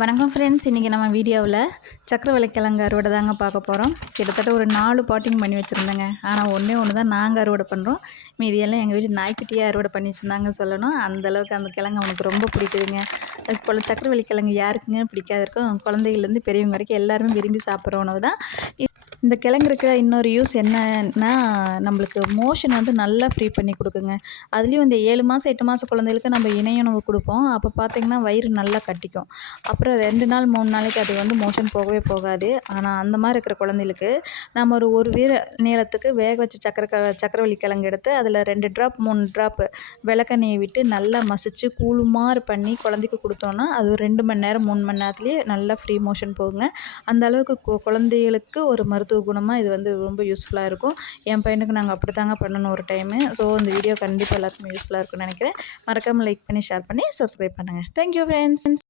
வணக்கம் ஃப்ரெண்ட்ஸ், இன்றைக்கி நம்ம வீடியோவில் சக்கரவள்ளி கிழங்கு அறுவடை தாங்க பார்க்க போகிறோம். கிட்டத்தட்ட ஒரு 4 பாட்டிங் பண்ணி வச்சுருந்தேங்க. ஆனால் ஒன்று தான் நாங்கள் அறுவடை பண்ணுறோம். மீதியெல்லாம் எங்கள் வீட்டு நாய்க்குட்டியே அறுவடை பண்ணி வச்சுருந்தாங்க சொல்லணும். அந்தளவுக்கு அந்த கிழங்கு அவனுக்கு ரொம்ப பிடிக்குதுங்க. அது போல் சக்கரவள்ளி கிழங்கு யாருக்குங்க பிடிக்காது இருக்கும்? குழந்தைகள்லேருந்து பெரியவங்க வரைக்கும் எல்லாருமே விரும்பி சாப்பிட்ற உணவு தான். இந்த கிழங்கு இருக்கிற இன்னொரு யூஸ் என்னன்னா, நம்மளுக்கு மோஷன் வந்து நல்லா ஃப்ரீ பண்ணி கொடுக்குங்க. அதுலேயும் இந்த 7 மாதம் 8 மாதம் குழந்தைகளுக்கு நம்ம இணையுணவு கொடுப்போம். அப்போ பார்த்திங்கன்னா வயிறு நல்லா கட்டிக்கும். அப்புறம் 2 நாள் 3 நாளைக்கு அது வந்து மோஷன் போகவே போகாது. ஆனால் அந்த மாதிரி இருக்கிற குழந்தைகளுக்கு நம்ம ஒரு வீர நீளத்துக்கு வேக வச்ச சக்கரவள்ளி கிழங்கு எடுத்து அதில் 2 ட்ராப் 3 ட்ராப்பு விளக்கெண்ணெயை விட்டு நல்லா மசிச்சு கூழுமாறு பண்ணி குழந்தைக்கு கொடுத்தோன்னா அது ஒரு 2 மணி நேரம் 3 மணி நேரத்துலேயே நல்லா ஃப்ரீ மோஷன் போகுங்க. அந்த அளவுக்கு குழந்தைகளுக்கு ஒரு மருத்துவ குணமாக இது வந்து ரொம்ப யூஸ்ஃபுல்லாக இருக்கும். என் பையனுக்கு நாங்கள் அப்படி தாங்க பண்ணணும் ஒரு டைமு. ஸோ இந்த வீடியோ கண்டிப்பாக எல்லாருக்குமே யூஸ்ஃபுல்லாக இருக்கும்னு நினைக்கிறேன். மறக்காமல் லைக் பண்ணி ஷேர் பண்ணி சப்ஸ்கிரைப் பண்ணுங்கள். Thank you friends.